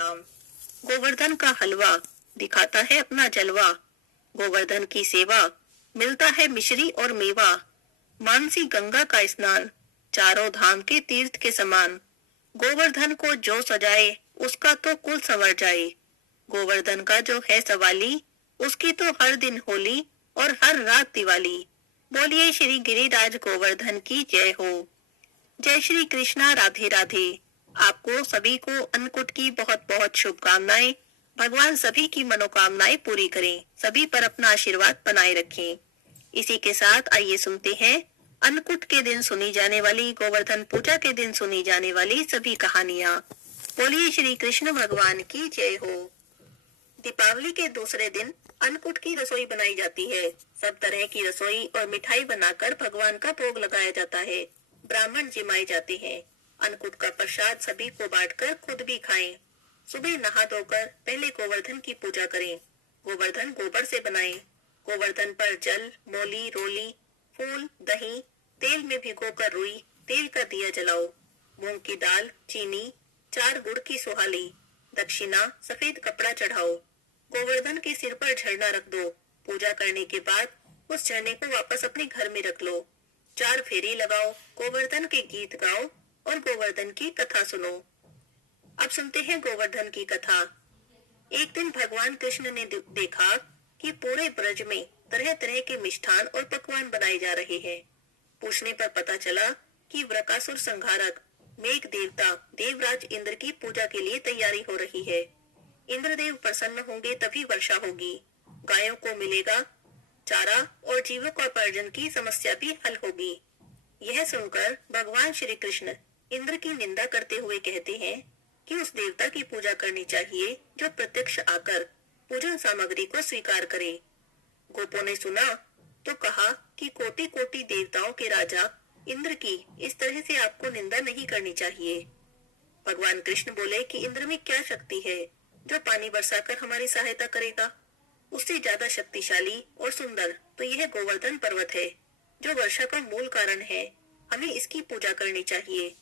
नाम। गोवर्धन का हलवा दिखाता है अपना जलवा। गोवर्धन की सेवा मिलता है मिश्री और मेवा। मानसी गंगा का स्नान चारों धाम के तीर्थ के समान। गोवर्धन को जो सजाए उसका तो कुल संवर जाए। गोवर्धन का जो है सवाली उसकी तो हर दिन होली और हर रात दिवाली। बोलिए श्री गिरिराज गोवर्धन की जय हो। जय श्री कृष्णा, राधे राधे। आपको सभी को अन्नकूट की बहुत बहुत शुभकामनाएं। भगवान सभी की मनोकामनाएं पूरी करें, सभी पर अपना आशीर्वाद बनाए रखें। इसी के साथ आइए सुनते हैं अन्नकूट के दिन सुनी जाने वाली, गोवर्धन पूजा के दिन सुनी जाने वाली सभी कहानियां। बोलिए श्री कृष्ण भगवान की जय हो। दीपावली के दूसरे दिन अन्नकूट की रसोई बनाई जाती है। सब तरह की रसोई और मिठाई बनाकर भगवान का भोग लगाया जाता है। ब्राह्मण जिमाए जाते हैं। अन्नकूट का प्रसाद सभी को बांटकर खुद भी खाएं। सुबह नहा धोकर पहले गोवर्धन की पूजा करें। गोवर्धन गोबर से बनाएं। गोवर्धन पर जल, मोली, रोली, फूल, दही, तेल में भिगोकर रुई तेल का दिया जलाओ। मूंग की दाल, चीनी, 4 गुड़ की सुहाली, दक्षिणा, सफेद कपड़ा चढ़ाओ। गोवर्धन के सिर पर झरना रख दो। पूजा करने के बाद उस झरने को वापस अपने घर में रख लो। 4 फेरी लगाओ, गोवर्धन के गीत गाओ और गोवर्धन की कथा सुनो। अब सुनते हैं गोवर्धन की कथा। एक दिन भगवान कृष्ण ने देखा कि पूरे ब्रज में तरह तरह के मिष्ठान और पकवान बनाए जा रहे हैं। पूछने पर पता चला कि वृकासुर संहारक मेघ देवता देवराज इंद्र की पूजा के लिए तैयारी हो रही है। इंद्रदेव प्रसन्न होंगे तभी वर्षा होगी, गायों को मिलेगा चारा और जीविकोपार्जन की समस्या भी हल होगी। यह सुनकर भगवान श्री कृष्ण इंद्र की निंदा करते हुए कहते हैं कि उस देवता की पूजा करनी चाहिए जो प्रत्यक्ष आकर पूजन सामग्री को स्वीकार करे। गोपों ने सुना तो कहा कि कोटि कोटि देवताओं के राजा इंद्र की इस तरह से आपको निंदा नहीं करनी चाहिए। भगवान कृष्ण बोले कि इंद्र में क्या शक्ति है जो पानी बरसाकर हमारी सहायता करेगा। उससे ज्यादा शक्तिशाली और सुंदर तो यह गोवर्धन पर्वत है जो वर्षा का मूल कारण है। हमें इसकी पूजा करनी चाहिए।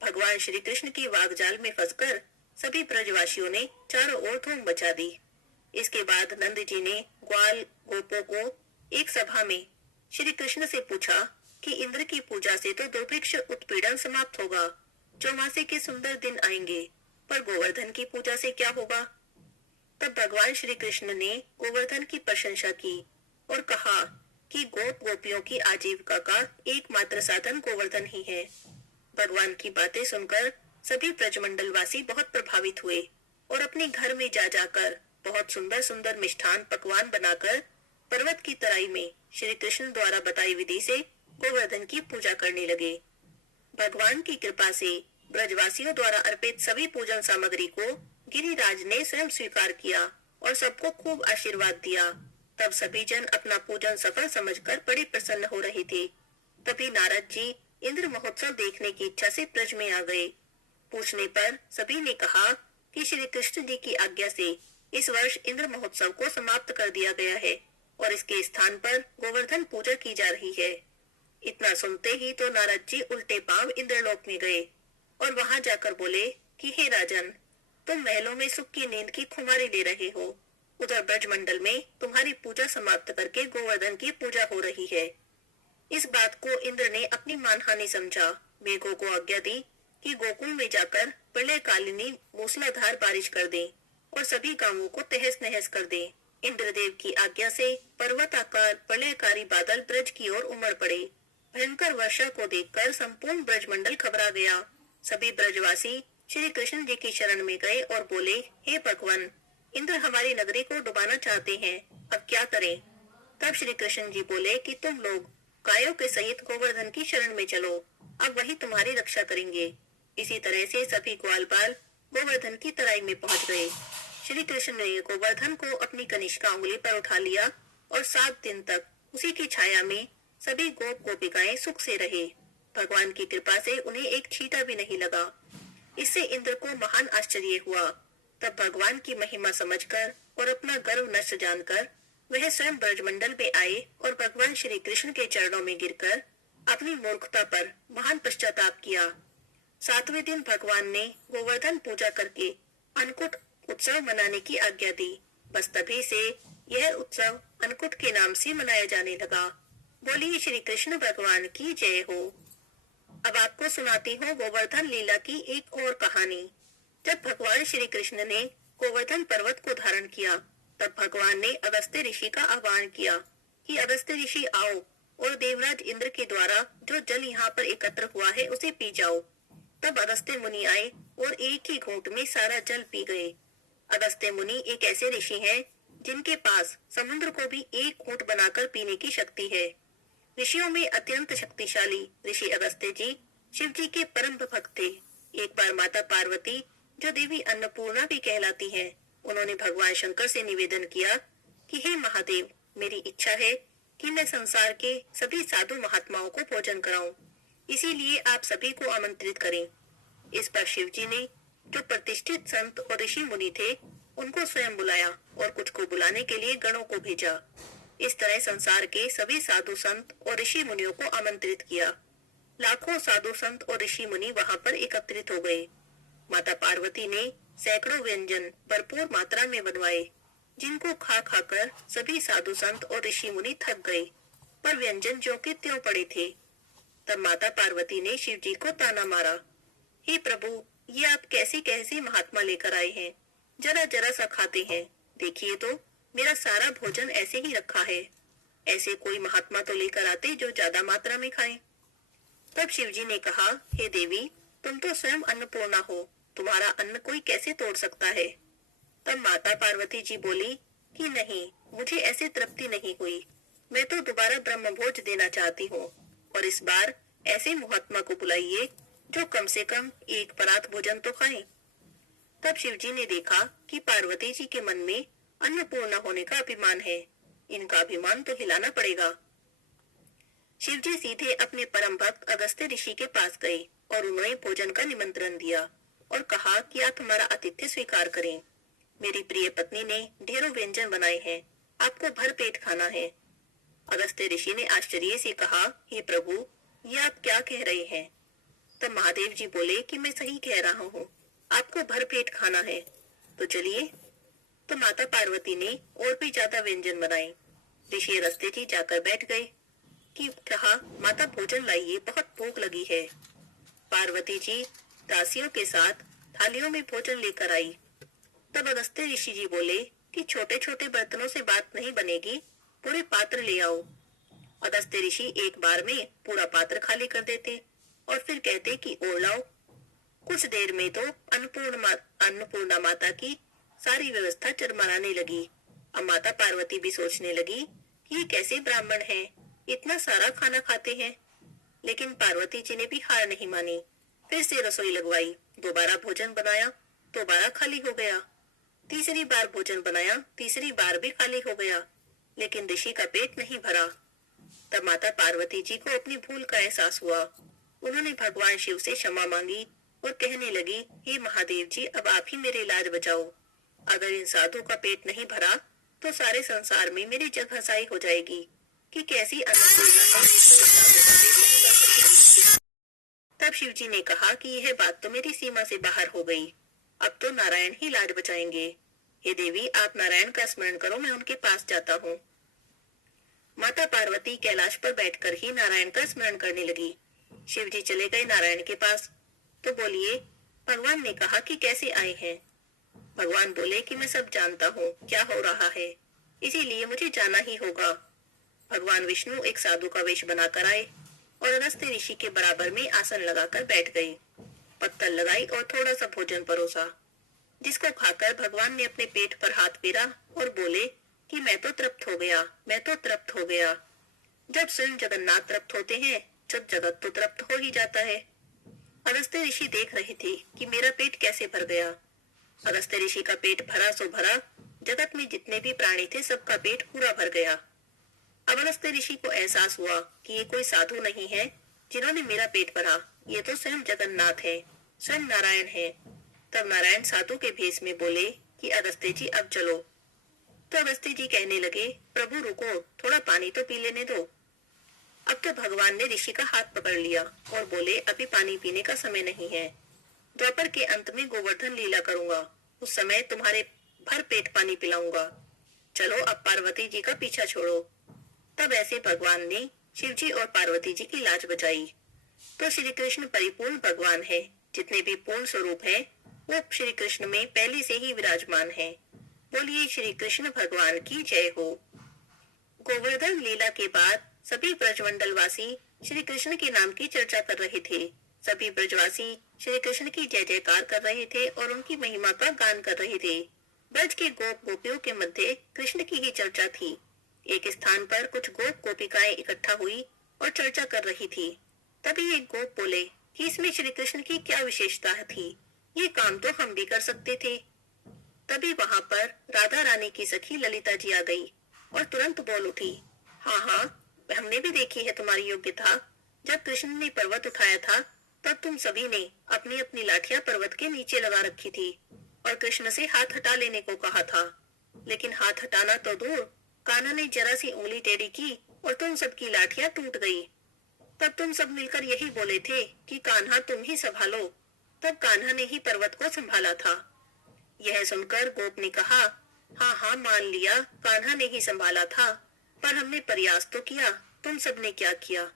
भगवान श्री कृष्ण की वागजाल में फंसकर सभी ब्रजवासियों ने चारों ओर धूम मचा दी। इसके बाद नंद जी ने ग्वाल गोपों को एक सभा में श्री कृष्ण से पूछा कि इंद्र की पूजा से तो दुर्भिक्ष उत्पीड़न समाप्त होगा, चौमासे के सुंदर दिन आएंगे, पर गोवर्धन की पूजा से क्या होगा। तब भगवान श्री कृष्ण ने गोवर्धन की प्रशंसा की और कहा कि गोप गोपियों की आजीविका का एकमात्र साधन गोवर्धन ही है। भगवान की बातें सुनकर सभी ब्रजमंडल वासी बहुत प्रभावित हुए और अपने घर में जा जाकर बहुत सुंदर सुंदर मिष्ठान पकवान बनाकर पर्वत की तराई में श्री कृष्ण द्वारा बताई विधि से गोवर्धन की पूजा करने लगे। भगवान की कृपा से ब्रजवासियों द्वारा अर्पित सभी पूजन सामग्री को गिरिराज ने स्वयं स्वीकार किया और सबको खूब आशीर्वाद दिया। तब सभी जन अपना पूजन सफल समझकर बड़े प्रसन्न हो रहे थे। तभी नारद जी इंद्र महोत्सव देखने की इच्छा से ब्रज में आ गए। पूछने पर सभी ने कहा कि श्री कृष्ण जी की आज्ञा से इस वर्ष इंद्र महोत्सव को समाप्त कर दिया गया है और इसके स्थान पर गोवर्धन पूजा की जा रही है। इतना सुनते ही तो नारद जी उल्टे पांव इंद्रलोक में गए और वहां जाकर बोले कि हे राजन, तुम महलों में सुख की नींद की खुमारी ले रहे हो, उधर ब्रजमंडल में तुम्हारी पूजा समाप्त करके गोवर्धन की पूजा हो रही है। इस बात को इंद्र ने अपनी मानहानि समझा। मेघों को आज्ञा दी कि गोकुल में जाकर प्रलयकालिनी मूसलाधार बारिश कर दें और सभी गांवों को तहस नहस कर दें। इंद्रदेव की आज्ञा से पर्वताकार प्रलयकारी बादल ब्रज की ओर उमड़ पड़े। भयंकर वर्षा को देखकर संपूर्ण ब्रजमंडल घबरा गया। सभी ब्रजवासी श्री कृष्ण जी की शरण में गए और बोले, हे भगवान, इंद्र हमारी नगरी को डुबाना चाहते हैं, अब क्या करें। तब श्री कृष्ण जी बोले कि तुम लोग गायों के सहित गोवर्धन की शरण में चलो, अब वही तुम्हारी रक्षा करेंगे। इसी तरह से सभी ग्वाल बाल गोवर्धन की तराई में पहुंच गए। श्री कृष्ण ने गोवर्धन को अपनी कनिष्का उंगली पर उठा लिया और 7 दिन तक उसी की छाया में सभी गोप गोपिकाएं सुख से रहे। भगवान की कृपा से उन्हें एक छींटा भी नहीं लगा। इससे इंद्र को महान आश्चर्य हुआ। तब भगवान की महिमा समझकर और अपना गर्व नष्ट जानकर वह स्वयं ब्रजमंडल में आए और भगवान श्री कृष्ण के चरणों में गिरकर अपनी मूर्खता पर महान पश्चाताप किया। 7वें दिन भगवान ने गोवर्धन पूजा करके अन्नकूट उत्सव मनाने की आज्ञा दी। बस तभी से यह उत्सव अन्नकूट के नाम से मनाया जाने लगा। बोलिए श्री कृष्ण भगवान की जय हो। अब आपको सुनाती हूँ गोवर्धन लीला की एक और कहानी। जब भगवान श्री कृष्ण ने गोवर्धन पर्वत को धारण किया, तब भगवान ने अगस्त्य ऋषि का आह्वान किया कि अगस्त्य ऋषि आओ और देवराज इंद्र के द्वारा जो जल यहाँ पर एकत्र हुआ है उसे पी जाओ। तब अगस्त्य मुनि आए और एक ही घूंट में सारा जल पी गए। अगस्त्य मुनि एक ऐसे ऋषि हैं जिनके पास समुद्र को भी एक घूंट बनाकर पीने की शक्ति है। ऋषियों में अत्यंत शक्तिशाली ऋषि अगस्त्य जी शिव जी के परम भक्त थे। एक बार माता पार्वती, जो देवी अन्नपूर्णा भी कहलाती हैं, उन्होंने भगवान शंकर से निवेदन किया कि हे महादेव, मेरी इच्छा है कि मैं संसार के सभी साधु महात्माओं को भोजन कराऊं, इसीलिए आप सभी को आमंत्रित करें। इस पर शिव जी ने जो प्रतिष्ठित संत और ऋषि मुनि थे उनको स्वयं बुलाया और कुछ को बुलाने के लिए गणों को भेजा। इस तरह संसार के सभी साधु संत और ऋषि मुनियों को आमंत्रित किया। लाखों साधु संत और ऋषि मुनि वहां पर एकत्रित हो गए। माता पार्वती ने सैकड़ों व्यंजन भरपूर मात्रा में बनवाए, जिनको खा खाकर सभी साधु संत और ऋषि मुनि थक गए, पर व्यंजन ज्यों के त्यों पड़े थे। तब माता पार्वती ने शिव जी को ताना मारा, हे प्रभु, ये आप कैसी कैसी महात्मा लेकर आए हैं, जरा जरा सा खाते हैं, देखिए तो मेरा सारा भोजन ऐसे ही रखा है। ऐसे कोई महात्मा तो लेकर आते जो ज्यादा मात्रा में खाएं। तब शिव जी ने कहा, हे देवी, तुम तो स्वयं अन्नपूर्णा हो, तुम्हारा अन्न कोई कैसे तोड़ सकता है। तब माता पार्वती जी बोली कि नहीं, मुझे ऐसे तृप्ति नहीं हुई, मैं तो दोबारा ब्रह्म भोज देना चाहती हूँ, और इस बार ऐसे महात्मा को बुलाइए जो कम से कम एक परात भोजन तो खाएं। तब शिव जी ने देखा कि पार्वती जी के मन में अन्नपूर्णा होने का अभिमान है, इनका अभिमान तो हिलाना पड़ेगा। शिव जी सीधे अपने परम भक्त अगस्त्य ऋषि के पास गए और उन्हें भोजन का निमंत्रण दिया और कहा कि आप हमारा आतिथ्य स्वीकार करें। मेरी प्रिय पत्नी ने ढेरों व्यंजन बनाए हैं, आपको भर पेट खाना है। अगस्त्य ऋषि ने आश्चर्य से कहा, हे प्रभु, ये आप क्या कह रहे हैं। तब महादेव जी बोले कि मैं सही कह रहा हूँ, आपको भर पेट खाना है, तो चलिए। तो माता पार्वती ने और भी ज्यादा व्यंजन बनाए। ऋषि अगस्त्य जी जाकर बैठ गए कि कहा, माता भोजन लाइए, बहुत भूख लगी है। पार्वती जी दासियों के साथ थालियों में भोजन लेकर आई। तब अगस्त्य ऋषि जी बोले कि छोटे छोटे बर्तनों से बात नहीं बनेगी, पूरे पात्र ले आओ। अगस्त्य ऋषि एक बार में पूरा पात्र खाली कर देते और फिर कहते कि और लाओ। कुछ देर में तो अन्नपूर्णा माता की सारी व्यवस्था चरमराने लगी। अब माता पार्वती भी सोचने लगी कि ये कैसे ब्राह्मण हैं, इतना सारा खाना खाते हैं। लेकिन पार्वती जी ने भी हार नहीं मानी, फिर से रसोई लगवाई, दोबारा भोजन बनाया, दोबारा खाली हो गया। तीसरी बार भोजन बनाया, तीसरी बार भी खाली हो गया, लेकिन ऋषि का पेट नहीं भरा। तब माता पार्वती जी को अपनी भूल का एहसास हुआ। उन्होंने भगवान शिव से क्षमा मांगी और कहने लगी, हे महादेव जी, अब आप ही मेरे इलाज बचाओ। अगर इन साधु का पेट नहीं भरा तो सारे संसार में मेरी जग हंसाई हो जाएगी कि कैसी अन्नपूर्णा है जो साधु का पेट नहीं भर सकेगी। तब शिव जी ने कहा कि यह बात तो मेरी सीमा से बाहर हो गई, अब तो नारायण ही लाज बचाएंगे। हे देवी, आप नारायण का स्मरण करो, मैं उनके पास जाता हूँ। माता पार्वती कैलाश पर बैठकर ही नारायण का स्मरण करने लगी। शिव जी चले गए नारायण के पास। तो बोलिए, भगवान ने कहा कि कैसे आए हैं। भगवान बोले कि मैं सब जानता हूँ क्या हो रहा है, इसीलिए मुझे जाना ही होगा। भगवान विष्णु एक साधु का वेश बनाकर आए और अगस्त्य ऋषि के बराबर में आसन लगाकर बैठ गए। पत्तल लगाई और थोड़ा सा भोजन परोसा, जिसको खाकर भगवान ने अपने पेट पर हाथ फेरा और बोले कि मैं तो तृप्त हो गया, मैं तो तृप्त हो गया। जब स्वयं जगन्नाथ तृप्त होते हैं, जब जगत तो तृप्त हो ही जाता है। अगस्त्य ऋषि देख रहे थे कि मेरा पेट कैसे भर गया। अगस्त्य ऋषि का पेट भरा सो भरा, जगत में जितने भी प्राणी थे सबका पेट पूरा भर गया। अब अगस्त्य ऋषि को एहसास हुआ कि ये कोई साधु नहीं है जिन्होंने मेरा पेट भरा, ये तो स्वयं जगन्नाथ है, स्वयं नारायण है। तब नारायण साधु के भेष में बोले कि अगस्त्य जी अब चलो। तो अगस्त्य जी कहने लगे, प्रभु रुको, थोड़ा पानी तो पी लेने दो। अब तो भगवान ने ऋषि का हाथ पकड़ लिया और बोले, अभी पानी पीने का समय नहीं है, द्वापर के अंत में गोवर्धन लीला करूंगा, उस समय तुम्हारे भर पेट पानी पिलाऊंगा। चलो अब पार्वती जी का पीछा छोड़ो। तब ऐसे भगवान ने शिव जी और पार्वती जी की लाज बचाई। तो श्री कृष्ण परिपूर्ण भगवान है। जितने भी पूर्ण स्वरूप है वो श्री कृष्ण में पहले से ही विराजमान है। बोलिए श्री कृष्ण भगवान की जय हो। गोवर्धन लीला के बाद सभी ब्रजमंडल वासी श्री कृष्ण के नाम की चर्चा कर रहे थे। सभी ब्रजवासी श्री कृष्ण की जय जयकार कर रहे थे और उनकी महिमा का गान कर रहे थे। ब्रज के गोप गोपियों के मध्य कृष्ण की ही चर्चा थी। एक स्थान पर कुछ गोप गोपिकाएं इकट्ठा हुई और चर्चा कर रही थी। तभी एक गोप बोले कि इसमें श्री कृष्ण की क्या विशेषता थी, ये काम तो हम भी कर सकते थे। तभी वहां पर राधा रानी की सखी ललिता जी आ गई और तुरंत बोल उठी, हाँ हाँ, हमने भी देखी है तुम्हारी योग्यता। जब कृष्ण ने पर्वत उठाया था तब तुम सभी ने अपनी अपनी लाठियां पर्वत के नीचे लगा रखी थी और कृष्ण से हाथ हटा लेने को कहा था। लेकिन हाथ हटाना तो दूर, कान्हा ने जरा सी उंगली टेढ़ी की और तुम सबकी लाठियां टूट गई। तब तुम सब मिलकर यही बोले थे कि कान्हा तुम ही संभालो। तब कान्हा ने ही पर्वत को संभाला था। यह सुनकर गोप ने कहा, हाँ हाँ, मान लिया, कान्हा ने ही संभाला था, पर हमने प्रयास तो किया, तुम सबने क्या किया।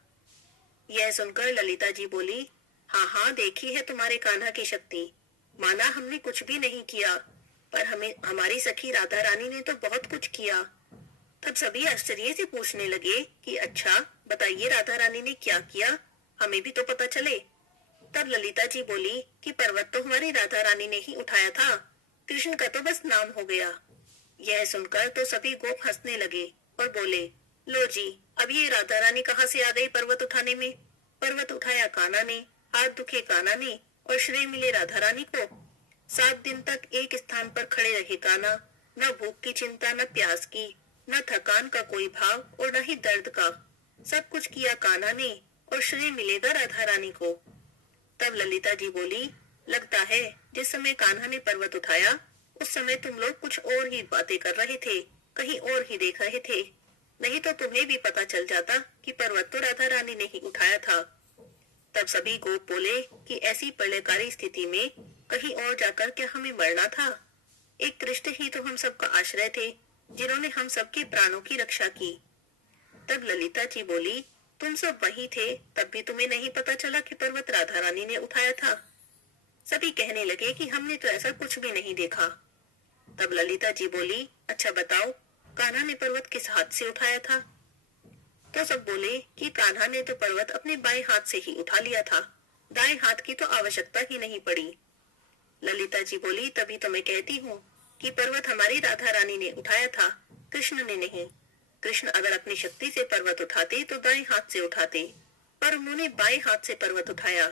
यह सुनकर ललिता जी बोली, हाँ हाँ, देखी है तुम्हारे कान्हा की शक्ति। माना हमने कुछ भी नहीं किया, पर हमें हमारी सखी राधा रानी ने तो बहुत कुछ किया। तब सभी आश्चर्य से पूछने लगे कि अच्छा बताइए, राधा रानी ने क्या किया, हमें भी तो पता चले। तब ललिता जी बोली कि पर्वत तो हमारी राधा रानी ने ही उठाया था, कृष्ण का तो बस नाम हो गया। यह सुनकर तो सभी गोप हंसने लगे और बोले, लो जी, अब ये राधा रानी कहाँ से आ गई पर्वत उठाने में। पर्वत उठाया कान्हा ने, हाथ दुखे कान्हा ने और श्रेय मिले राधा रानी को। 7 दिन तक एक स्थान पर खड़े रहे कान्हा, न भूख की चिंता, न प्यास की, न थकान का कोई भाव और न ही दर्द का। सब कुछ किया कान्हा ने और श्रेय मिलेगा राधा रानी को। तब ललिता जी बोली, लगता है जिस समय कान्हा ने पर्वत उठाया उस समय तुम लोग कुछ और ही बातें कर रहे थे, कहीं और ही देख रहे थे, नहीं तो तुम्हें भी पता चल जाता कि पर्वत तो राधा रानी ने ही उठाया था। तब सभी गोप बोले कि ऐसी प्रलयकारी स्थिति में कहीं और जाकर क्या हमें मरना था। एक कृष्ण ही तो हम सबका आश्रय थे, जिन्होंने हम सबके प्राणों की रक्षा की। तब ललिता जी बोली, तुम सब वही थे, तब भी तुम्हें नहीं पता चला कि पर्वत राधा रानी ने उठाया था। सभी कहने लगे कि हमने तो ऐसा कुछ भी नहीं देखा। तब ललिता जी बोली, अच्छा बताओ, कान्हा ने पर्वत किस हाथ से उठाया था। तो सब बोले कि कान्हा ने तो पर्वत अपने बाएं हाथ से ही उठा लिया था, दाएं हाथ की तो आवश्यकता ही नहीं पड़ी। ललिता जी बोली, तभी तो मैं कहती हूँ कि पर्वत हमारी राधा रानी ने उठाया था, कृष्ण ने नहीं। कृष्ण अगर अपनी शक्ति से पर्वत उठाते तो दाएं हाथ से उठाते, पर उन्होंने बाएं हाथ से पर्वत उठाया,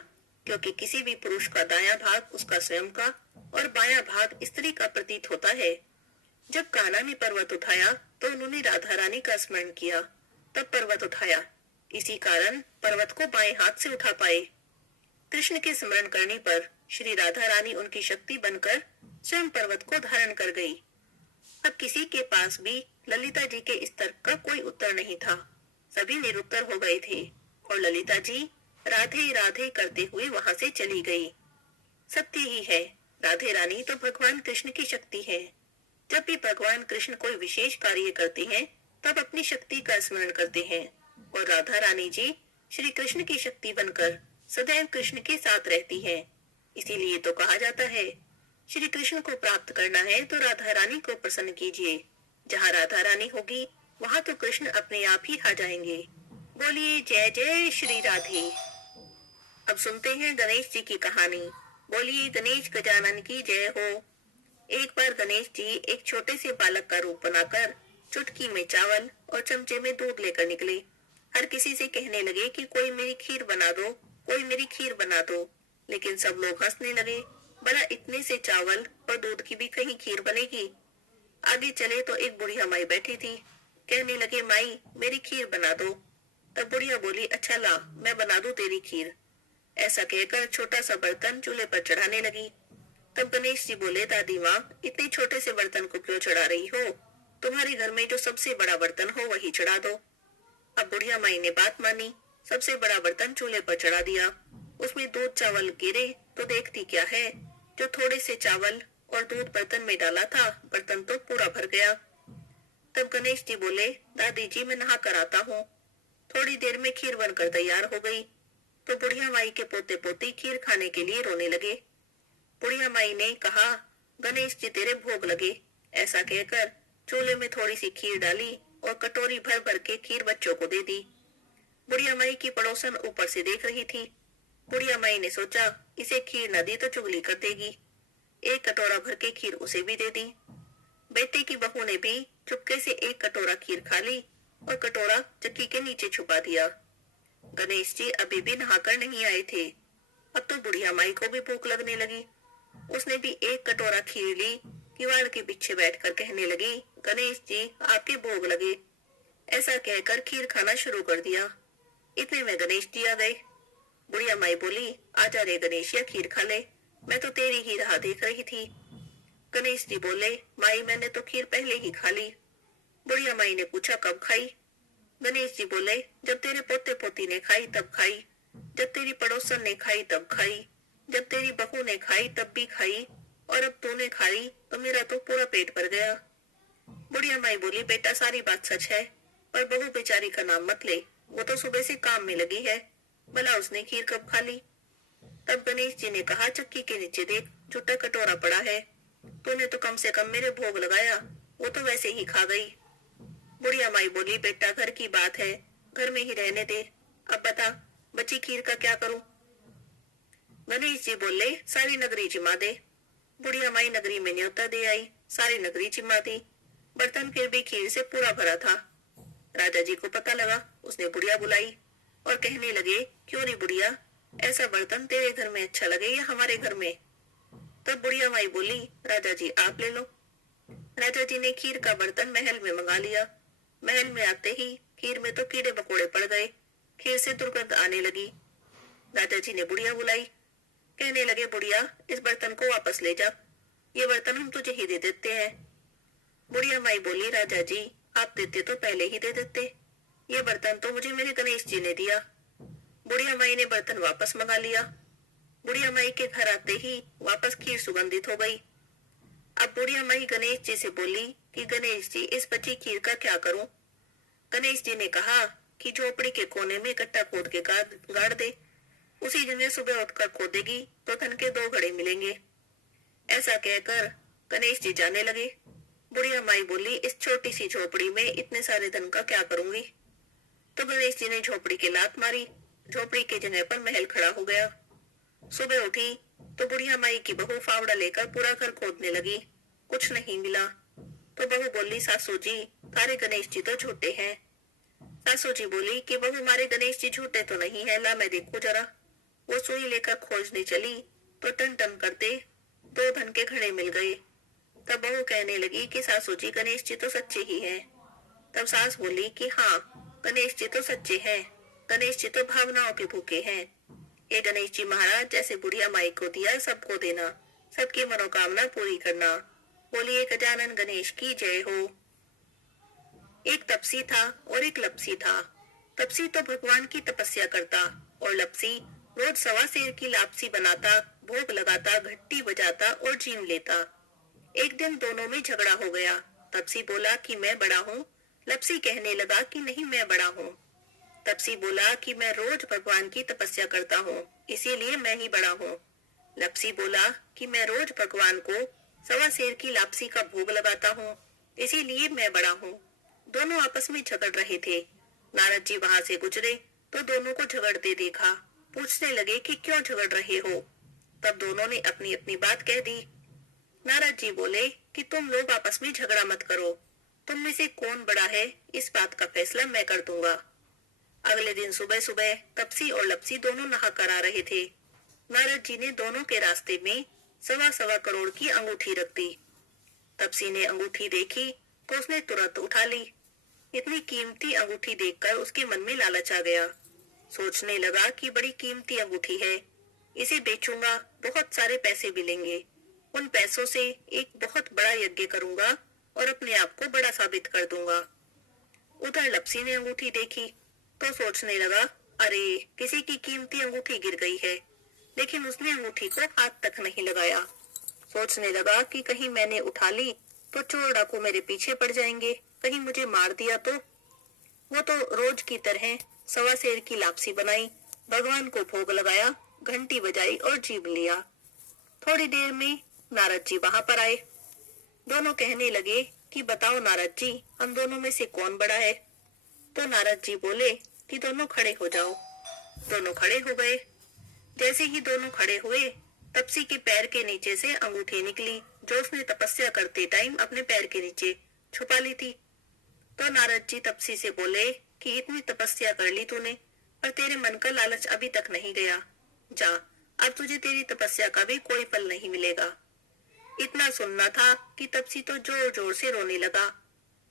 क्योंकि किसी भी पुरुष का दायां भाग उसका स्वयं का और बायां भाग स्त्री का प्रतीत होता है। जब कान्हा ने पर्वत उठाया तो उन्होंने राधा रानी का स्मरण किया, तब पर्वत उठाया। इसी कारण पर्वत को बाएं हाथ से उठा पाए। कृष्ण के स्मरण करने पर श्री राधा रानी उनकी शक्ति बनकर स्वयं पर्वत को धारण कर गई। अब किसी के पास भी ललिता जी के इस तर्क का कोई उत्तर नहीं था। सभी निरुत्तर हो गए थे और ललिता जी राधे राधे करते हुए वहां से चली गई। सत्य ही है, राधे रानी तो भगवान कृष्ण की शक्ति है। जब भी भगवान कृष्ण कोई विशेष कार्य करते हैं तब अपनी शक्ति का स्मरण करते हैं और राधा रानी जी श्री कृष्ण की शक्ति बनकर सदैव कृष्ण के साथ रहती है। इसीलिए तो कहा जाता है, श्री कृष्ण को प्राप्त करना है तो राधा रानी को प्रसन्न कीजिए। जहाँ राधा रानी होगी वहाँ तो कृष्ण अपने आप ही आ जाएंगे। बोलिए जय जय श्री राधे। अब सुनते हैं गणेश जी की कहानी। बोलिए गणेश गजानन की जय हो। एक बार गणेश जी एक छोटे से बालक का रूप बनाकर चुटकी में चावल और चमचे में दूध लेकर निकले। हर किसी से कहने लगे कि कोई मेरी खीर बना दो, कोई मेरी खीर बना दो। लेकिन सब लोग हंसने लगे, भला इतने से चावल और दूध की भी कहीं खीर बनेगी। आगे चले तो एक बुढ़िया माई बैठी थी। कहने लगे, माई मेरी खीर बना दो। तब बुढ़िया बोली, अच्छा ला, मैं बना दूं तेरी खीर। ऐसा कहकर छोटा सा बर्तन चूल्हे पर चढ़ाने लगी। तब गणेश जी बोले, दादी माँ इतने छोटे से बर्तन को क्यों चढ़ा रही हो, तुम्हारे घर में जो सबसे बड़ा बर्तन हो वही चढ़ा दो। अब बुढ़िया माई ने बात मानी, सबसे बड़ा बर्तन चूल्हे पर चढ़ा दिया। उसमें दूध चावल गिरे तो देखती क्या है, जो थोड़े से चावल और दूध बर्तन में डाला था, बर्तन तो पूरा भर गया। तब गणेश जी बोले, दादी जी मैं नहा कर आता हूँ। थोड़ी देर में खीर बनकर तैयार हो गई तो बुढ़िया माई के पोते पोती खीर खाने के लिए रोने लगे। बुढ़िया माई ने कहा, गणेश जी तेरे भोग लगे। ऐसा कहकर चूल्हे में थोड़ी सी खीर डाली और कटोरी भर भर के खीर बच्चों को दे दी। बुढ़िया माई की पड़ोसन ऊपर से देख रही थी। बुढ़िया माई ने सोचा, इसे खीर न दी तो चुगली कर देगी। एक कटोरा भर के खीर उसे भी दे दी। बेटे की बहू ने भी चुपके से एक कटोरा खीर खा ली और कटोरा चक्की के नीचे छुपा दिया। गणेश जी अभी भी नहाकर नहीं आए थे। अब तो बुढ़िया माई को भी भूख लगने लगी। उसने भी एक कटोरा खीर ली, किवाड़ के पीछे बैठकर कहने लगी, गणेश जी आपके भोग लगे। ऐसा कहकर खीर खाना शुरू कर दिया। इतने में गणेश जी आ गए। बुढ़िया माई बोली, आजा रे गणेशिया खीर खा ले, मैं तो तेरी ही राह देख रही थी। गणेश जी बोले, माई मैंने तो खीर पहले ही खा ली। बुढ़िया माई ने पूछा, कब खाई? गणेश जी बोले, जब तेरे पोते पोती ने खाई तब खाई, जब तेरी पड़ोसन ने खाई तब खाई, जब तेरी बहू ने खाई तब भी खाई, और अब तूने खाई तो मेरा तो पूरा पेट भर गया। बुढ़िया माई बोली, बेटा सारी बात सच है, पर बहू बेचारी का नाम मत ले, वो तो सुबह से काम में लगी है, भला उसने खीर कब खा ली? तब गणेश जी ने कहा, चक्की के नीचे देख, झूठा कटोरा पड़ा है, तूने तो कम से कम मेरे भोग लगाया, वो तो वैसे ही खा गई। बुढ़िया माई बोली, बेटा घर की बात है, घर में ही रहने दे, अब बता बची खीर का क्या करूं? गणेश जी बोले, सारी नगरी जिमा दे। बुढ़िया माई नगरी में न्योता दे आई, सारी नगरी जिमा दी। बर्तन फिर भी खीर से पूरा भरा था। राजा जी को पता लगा, उसने बुढ़िया बुलाई और कहने लगे, क्यों रे बुढ़िया, ऐसा बर्तन तेरे घर में अच्छा लगे या हमारे घर में? तब बुढ़िया माई बोली, राजा जी आप ले लो। राजा जी ने खीर का बर्तन महल में मंगा लिया। महल में आते ही खीर में तो कीड़े मकोड़े पड़ गए, खीर से दुर्गंध आने लगी। राजा जी ने बुढ़िया बुलाई, कहने लगे, बुढ़िया इस बर्तन को वापस ले जा, ये बर्तन हम तुझे ही दे देते हैं। बुढ़िया माई बोली, राजा जी आप देते तो पहले ही दे देते, ये बर्तन तो मुझे मेरे गणेश जी ने दिया। बुढ़िया माई ने बर्तन वापस मंगा लिया। बुढ़िया माई के घर आते ही वापस खीर सुगंधित हो गई। अब बुढ़िया माई गणेश जी से बोली कि गणेश जी इस बची खीर का क्या करूं? गणेश जी ने कहा कि झोपड़ी के कोने में गड्ढा खोद के गाड़ दे, उसी जगह सुबह उठकर खोदेगी तो धन के 2 घड़े मिलेंगे। ऐसा कहकर गणेश जी जाने लगे। बुढ़िया माई बोली, इस छोटी सी झोपड़ी में इतने सारे धन का क्या करूंगी? तो गणेश जी ने झोपड़ी की लात मारी, झोपड़ी के जगह पर महल खड़ा हो गया। सुबह उठी तो बुढ़िया माई की बहू फावड़ा लेकर पूरा घर खोदने लगी, कुछ नहीं मिला। तो बहू बोली, सासू जी तारे गणेश जी तो झूठे हैं। सासू जी बोली कि बहू हमारे गणेश जी झूठे तो नहीं है, ला मैं देखूं जरा। वो सुई लेकर खोजने चली तो टन टन करते 2 धन के घड़े मिल गए। तब बहू कहने लगी कि सासू जी गणेश जी तो सच्चे ही हैं। तब सास बोली कि हाँ गणेश जी तो सच्चे हैं, गणेश जी तो भावनाओं के भूखे हैं। ये गणेश जी महाराज जैसे बुढ़िया माई को दिया सबको देना, सबकी मनोकामना पूरी करना। बोलिए गजानन गणेश की जय हो। एक तपसी था और एक लपसी था। तपसी तो भगवान की तपस्या करता और लपसी रोज 1.25 सेर की लापसी बनाता, भोग लगाता, घंटी बजाता और जीव लेता। एक दिन दोनों में झगड़ा हो गया। तपसी बोला कि मैं बड़ा हूँ, लपसी कहने लगा कि नहीं मैं बड़ा हूँ। तपसी बोला कि मैं रोज भगवान की तपस्या करता हूँ, इसीलिए मैं ही बड़ा हूँ। लपसी बोला कि मैं रोज भगवान को 1.25 सेर की लापसी का भोग लगाता हूँ, इसीलिए मैं बड़ा हूँ। दोनों आपस में झगड़ रहे थे। नारद जी वहां से गुजरे तो दोनों को झगड़ते देखा। पूछने लगे कि क्यों झगड़ रहे हो? तब दोनों ने अपनी अपनी बात कह दी। नारद जी बोले कि तुम लोग आपस में झगड़ा मत करो, तुम में से कौन बड़ा है इस बात का फैसला मैं कर दूंगा। अगले दिन सुबह सुबह तपसी और लपसी दोनों नहा कर आ रहे थे। नारद जी ने दोनों के रास्ते में 1.25 करोड़ की अंगूठी रख दी। तपसी ने अंगूठी देखी तो उसने तुरंत उठा ली। इतनी कीमती अंगूठी देखकर उसके मन में लालच आ गया। सोचने लगा कि बड़ी कीमती अंगूठी है, इसे बेचूंगा, बहुत सारे पैसे मिलेंगे। उन पैसों से एक बहुत बड़ा यज्ञ करूंगा और अपने आप को बड़ा साबित कर दूंगा। उधर लपसी ने अंगूठी देखी तो सोचने लगा, अरे किसी की कीमती अंगूठी गिर गई है, लेकिन उसने अंगूठी को हाथ तक नहीं लगाया। सोचने लगा कि कहीं मैंने उठा ली तो चोर डाकू मेरे पीछे पड़ जाएंगे, कहीं मुझे मार दिया तो। वो तो रोज की तरह सवा सेर की लापसी बनाई, भगवान को भोग लगाया, घंटी बजाई और जीव लिया। थोड़ी देर में नारद जी वहां पर आए। दोनों कहने लगे कि बताओ नारद जी, हम दोनों में से कौन बड़ा है। तो नारद जी बोले कि दोनों खड़े हो जाओ। दोनों खड़े हो गए। जैसे ही दोनों खड़े हुए, तपसी के पैर के नीचे से अंगूठी निकली, जो उसने तपस्या करते टाइम अपने पैर के नीचे छुपा ली थी। तो नारद जी तपसी से बोले कि इतनी तपस्या कर ली तूने, पर तेरे मन का लालच अभी तक नहीं गया। जा, अब तुझे तेरी तपस्या का भी कोई फल नहीं मिलेगा। इतना सुनना था कि तपसी तो जोर जोर से रोने लगा।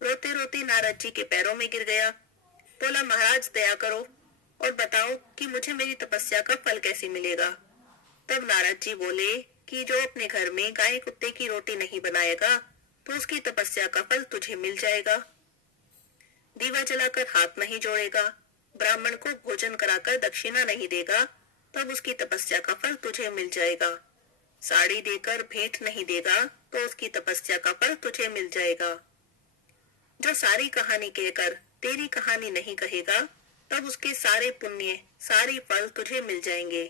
रोते रोते नारद जी के पैरों में गिर गया। बोला, महाराज दया करो और बताओ कि मुझे मेरी तपस्या का फल कैसे मिलेगा। तब नारद जी बोले कि जो अपने घर में गाय कुत्ते की रोटी नहीं बनाएगा तो उसकी तपस्या का फल तुझे मिल जाएगा। दीवा जलाकर हाथ नहीं जोड़ेगा, ब्राह्मण को भोजन कराकर दक्षिणा नहीं देगा, तब उसकी तपस्या का फल तुझे मिल जाएगा। साड़ी देकर भेंट नहीं देगा तो उसकी तपस्या का फल तुझे मिल जाएगा। जो सारी कहानी कहकर तेरी कहानी नहीं कहेगा, तब उसके सारे पुण्य, सारे फल तुझे मिल जाएंगे।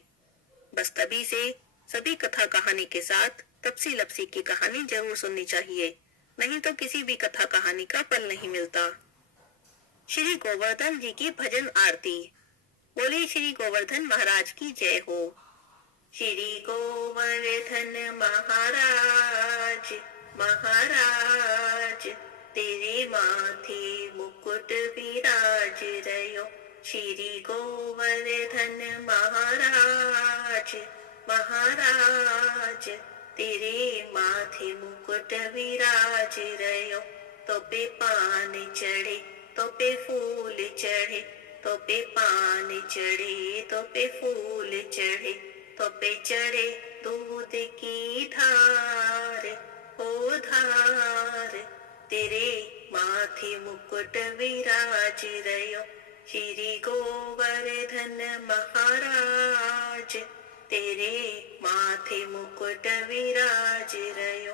बस तभी से सभी कथा कहानी के साथ तपसी लपसी की कहानी जरूर सुननी चाहिए, नहीं तो किसी भी कथा कहानी का फल नहीं मिलता। श्री गोवर्धन जी की भजन आरती। बोले श्री गोवर्धन महाराज की जय हो। श्री गोवर्धन महाराज महाराज, तेरे माथे मुकुट विराज रयो। श्री गोवर्धन महाराज महाराज, तेरे माथे मुकुट विराज रयो। तो पे पान चढ़े तो पे फूल चढ़े, तो पे पान चढ़े तो पे फूल चढ़े, तो पे चढ़े दूध की धार ओ धार। तेरे माथे मुकुट विराज रयो। श्री गोवर्धन महाराज, तेरे माथे मुकुट विराज रयो।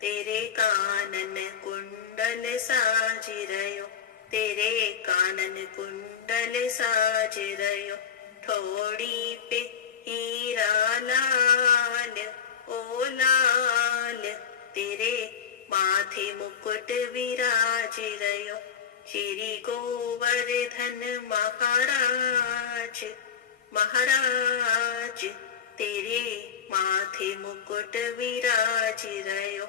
तेरे कानन कुंडल साज रयो, तेरे कानन कुंडल साज रयो। ठोड़ी पे हीरा लाल ओ लाल, तेरे माथे मुकुट विराज रयो। श्री गोवर्धन महाराज महाराज, तेरे माथे मुकुट विराज रयो।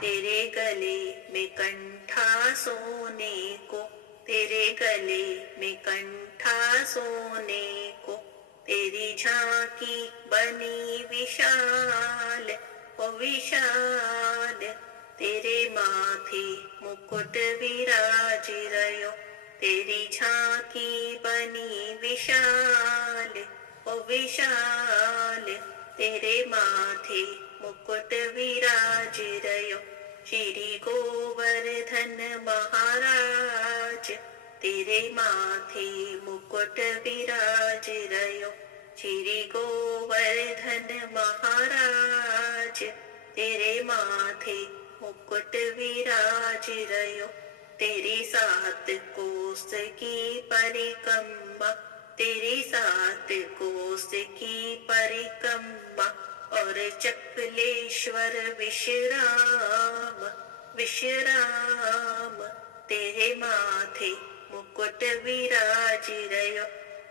तेरे गले में कंठा सोने को, तेरे गले में कंठा सोने को। तेरी झांकी बनी विशाल ओ विशाल, तेरे माथे मुकुट विराज रयो। तेरी झांकी बनी विशाल ओ विशाल, तेरे माथे मुकुट विराज रयो। श्री गोवर्धन महाराज, तेरे माथे मुकुट विराज रयो। श्री गोवर्धन महाराज, तेरे माथे मुकुट विराज रयो। तेरी 7 कोस की परिक्रमा, तेरी 7 कोस की परिक्रमा, और चक्लेश्वर विश्राम विश्राम, तेरे माथे मुकुट विराज रयो।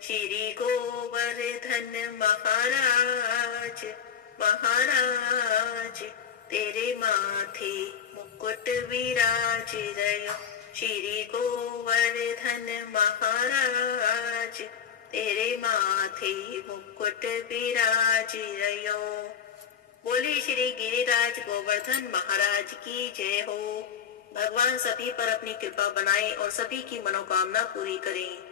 श्री गोवर्धन महाराज महाराज, तेरे माथे मुकुट विराज रयो। श्री गोवर्धन महाराज, तेरे माथे मुकुट विराज रयो। बोले श्री गिरिराज गोवर्धन महाराज की जय हो। भगवान सभी पर अपनी कृपा बनाए और सभी की मनोकामना पूरी करें।